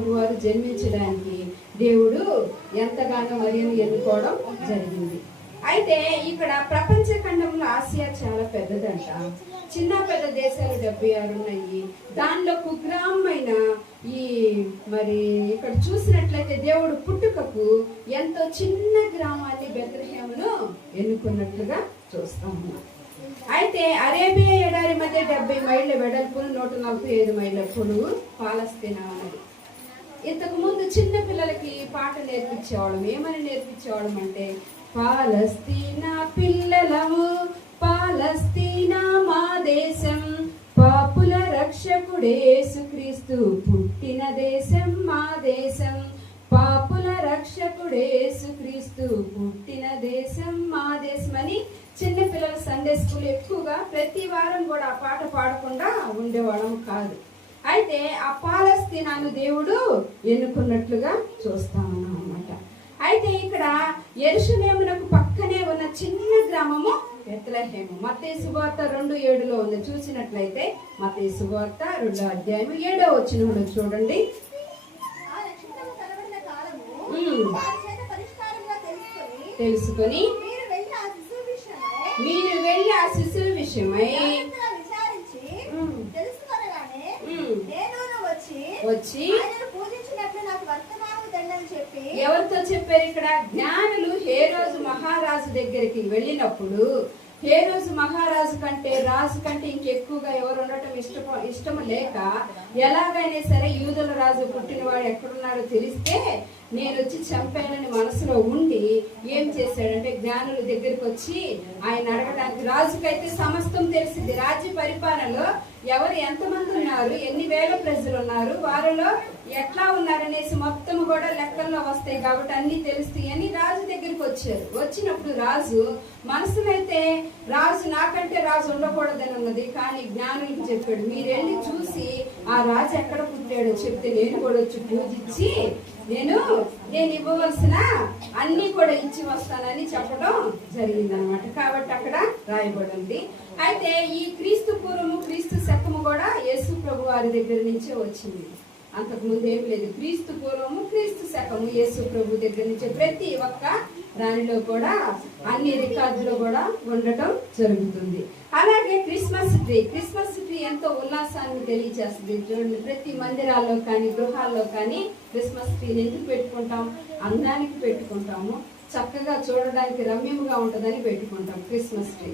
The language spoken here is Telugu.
వారు జన్మించడానికి దేవుడు ఎంతగానో మరియను ఎన్నుకోవడం జరిగింది. అయితే ఇక్కడ ప్రపంచ ఖండంలో ఆసియా చాలా పెద్దదంట. చిన్న పెద్ద దేశాలు 76 ఉన్నాయి. దానిలో కుగ్రామైన ఈ మరి ఇక్కడ చూసినట్లయితే దేవుడు పుట్టుకకు ఎంతో చిన్న గ్రామాన్ని బెత్లెహేమును ఎన్నుకున్నట్లుగా చూస్తాము. అయితే అరేబియా ఎడారి మధ్య 70 మైళ్ళ వెడల్పును 145 మైళ్ళ పొడవు పాలస్తీనా ఉన్నది. ఇంతకు ముందు చిన్న పిల్లలకి పాట నేర్పించేవాళ్ళం. ఏమని నేర్పించేవాళ్ళం అంటే, పాలస్తీనా పిల్లలము, పాలస్తీనా మా దేశం, పాపుల రక్షకుడే యేసుక్రీస్తు పుట్టిన దేశం మా దేశం, పాపుల రక్షకుడే యేసుక్రీస్తు పుట్టిన దేశం మా దేశం అని చిన్న పిల్లల సండే స్కూల్ ఎక్కువగా ప్రతి వారం కూడా ఆ పాట పాడకుండా ఉండేవాళ్ళం కాదు. అయితే ఆ పాలస్తీనాను దేవుడు ఎన్నుకున్నట్లుగా చూస్తామన్నాం అన్నమాట. అయితే ఇక్కడ యెరూషలేమునకు పక్కనే ఉన్న చిన్న గ్రామము బెత్లెహేము. మత్తయి సువార్త 2:7 ఉంది. చూసినట్లయితే మత్తయి సువార్త 2వ అధ్యాయం 7వ వచనంలో చూడండి. తెలుసుకొని మీరు వెళ్ళి ఆ శిశువు విషయమై వచ్చి ఎవరితో చెప్పారు? ఇక్కడ జ్ఞానులు హేరోదు మహారాజు దగ్గరికి వెళ్ళినప్పుడు, హేరోదు మహారాజు కంటే రాజు కంటే ఇంకెక్కువగా ఎవరు ఉండటం ఇష్టం లేక, ఎలాగైనా సరే యూదుల రాజు పుట్టినవాడు ఎక్కడున్నాడో తెలిస్తే నేను వచ్చి చంపానని మనసులో ఉండి ఏం చేశాడంటే జ్ఞానుల దగ్గరికి వచ్చి ఆయన అడగడానికి. రాజుకైతే సమస్తం తెలిసింది. రాజ్య పరిపాలనలో ఎవరు ఎంతమంది ఉన్నారు, ఎన్ని వేల ప్రజలు ఉన్నారు, వారిలో ఎట్లా ఉన్నారనేసి మొత్తం కూడా లెక్కల్లో వస్తాయి కాబట్టి అన్ని తెలుస్తాయి అని రాజు దగ్గరికి వచ్చారు. వచ్చినప్పుడు రాజు మనసునైతే రాజు నాకంటే రాజు ఉండకూడదని ఉన్నది, కానీ జ్ఞానులకు చెప్పాడు, మీరు వెళ్ళి చూసి ఆ రాజు ఎక్కడ పుట్టాడో చెప్తే నేను కూడా వచ్చి పూజించి నేను ఇవ్వవలసిన అన్ని కూడా ఇచ్చి వస్తానని చెప్పడం జరిగింది అనమాట. కాబట్టి అక్కడ రాయబడింది. అయితే ఈ క్రీస్తు పూర్వము క్రీస్తు శకము కూడా యేసు ప్రభు వారి దగ్గర నుంచే వచ్చింది. అంతకు ముందు ఏం లేదు. క్రీస్తు పూర్వము క్రీస్తు శకము యేసు ప్రభు దగ్గర నుంచి ప్రతి ఒక్క దానిలో కూడా అన్ని రికార్డులో కూడా ఉండటం జరుగుతుంది. అలాగే క్రిస్మస్ ట్రీ ఎంతో ఉల్లాసాన్ని తెలియజేస్తుంది. చూడండి, ప్రతి మందిరాల్లో కానీ గృహాల్లో కానీ క్రిస్మస్ ట్రీని ఎందుకు పెట్టుకుంటాం? అందానికి పెట్టుకుంటాము, చక్కగా చూడడానికి రమ్యముగా ఉంటుందని పెట్టుకుంటాం క్రిస్మస్ ట్రీ.